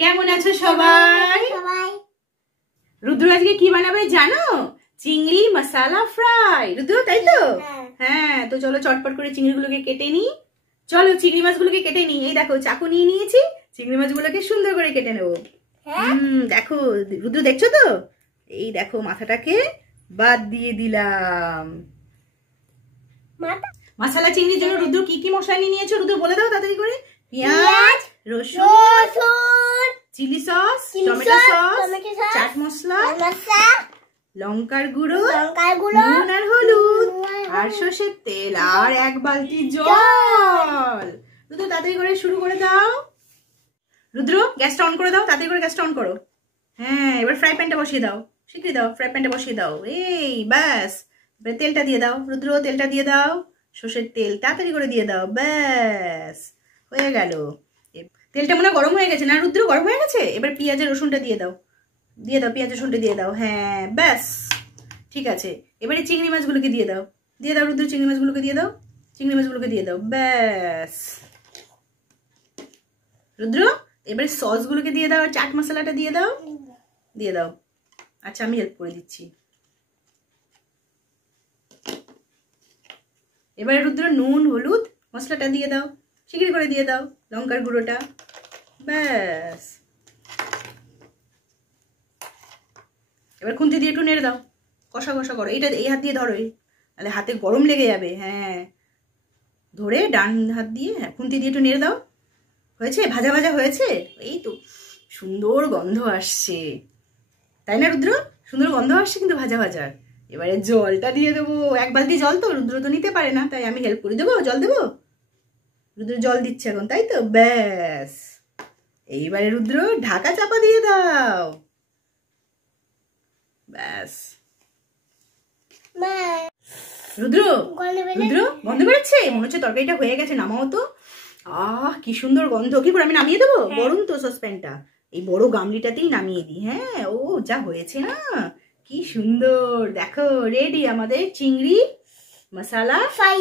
কেমন আছো সবাই? রুদ্র আজকে কি বানাবে জানো? চিংড়ি মশলা ফ্রাই। রুদ্র তাই তো? হ্যাঁ, তো চলো চটপট করে চিংড়িগুলোকে কেটে নিই। চলো চিংড়ি মাছগুলোকে কেটে নিই। এই দেখো চাকু নিয়ে নিয়েছি, চিংড়ি মাছগুলোকে সুন্দর করে কেটে নেবো। দেখো রুদ্র, দেখছো তো? এই দেখো মাথাটাকে বাদ দিয়ে দিলাম। মশলা চিংড়ির জন্য রুদ্র কি কি মশলা নিয়ে নিয়েছো রুদ্র বলে দাও তাড়াতাড়ি করে। পেঁয়াজ, রসুন, chilli sauce, tomato sauce, chaat masala, লঙ্কার গুঁড়ো, নুন আর হলুদ, আর সর্ষের তেল, আর এক বালতি জল। রুদ্র তাড়াতাড়ি করে শুরু করে দাও। রুদ্র গ্যাসটা অন করে দাও, তাড়াতাড়ি করে গ্যাসটা অন করো। হ্যাঁ, এবার ফ্রাই প্যানটা বসিয়ে দাও, শিগগিরই দাও, ফ্রাই প্যানটা বসিয়ে দাও। এই ব্যাস, তেলটা দিয়ে দাও রুদ্র, তেলটা দিয়ে দাও, সর্ষের তেল তাড়াতাড়ি করে দিয়ে দাও। ব্যাস হয়ে গেল। তেলটা মনে গরম হয়ে গেছে না রুদ্র? গরম হয়ে গেছে। এবার পেঁয়াজের রসুনটা দিয়ে দাও, দিয়ে দাও, পেঁয়াজ রসুনটা দিয়ে দাও। হ্যাঁ ব্যাস ঠিক আছে। এবারে চিংড়ি মাছগুলোকে দিয়ে দাও, দিয়ে দাও রুদ্র, চিংড়ি মাছগুলোকে দিয়ে দাও, চিংড়ি মাছগুলোকে দিয়ে দাও। ব্যাস রুদ্র এবারে সসগুলোকে দিয়ে দাও, আর চাট মশলাটা দিয়ে দাও, দিয়ে দাও। আচ্ছা আমি হেল্প করে দিচ্ছি। এবারে রুদ্র নুন হলুদ মশলাটা দিয়ে দাও, শিগগির করে দিয়ে দাও, লঙ্কার গুঁড়োটা। ব্যাস এবার খুন্তি দিয়ে একটু নেড়ে দাও, কষা কষা করো। এইটা এই হাত দিয়ে ধরো, তাহলে হাতে গরম লেগে যাবে। হ্যাঁ ধরে ডান হাত দিয়ে খুন্তি দিয়ে একটু নেড়ে দাও। হয়েছে, ভাজা ভাজা হয়েছে। এই তো সুন্দর গন্ধ আসছে, তাই না রুদ্র? সুন্দর গন্ধ আসছে কিন্তু ভাজা ভাজার। এবারে জলটা দিয়ে দেবো, এক বালতি জল তো, রুদ্র তো নিতে পারে না, তাই আমি হেল্প করে দেবো। জল দেবো, রুদ্র জল দিচ্ছে এখন, তাই তো? ব্যাস এইবারে রুদ্র ঢাকা চাপা দিয়ে দাও। ব্যাস রুদ্র, রুদ্র গন্ধ বেরোচ্ছে, মনে হচ্ছে তরকারিটা হয়ে গেছে, নামাও তো। আহ কি সুন্দর গন্ধ। কি করে আমি নামিয়ে দেবো? গরম তো সসপ্যানটা, এই বড় গামলিটাতেই নামিয়ে দিই। হ্যাঁ ও যা হয়েছে না, কি সুন্দর। দেখো রেডি আমাদের চিংড়ি মশলা ফ্রাই।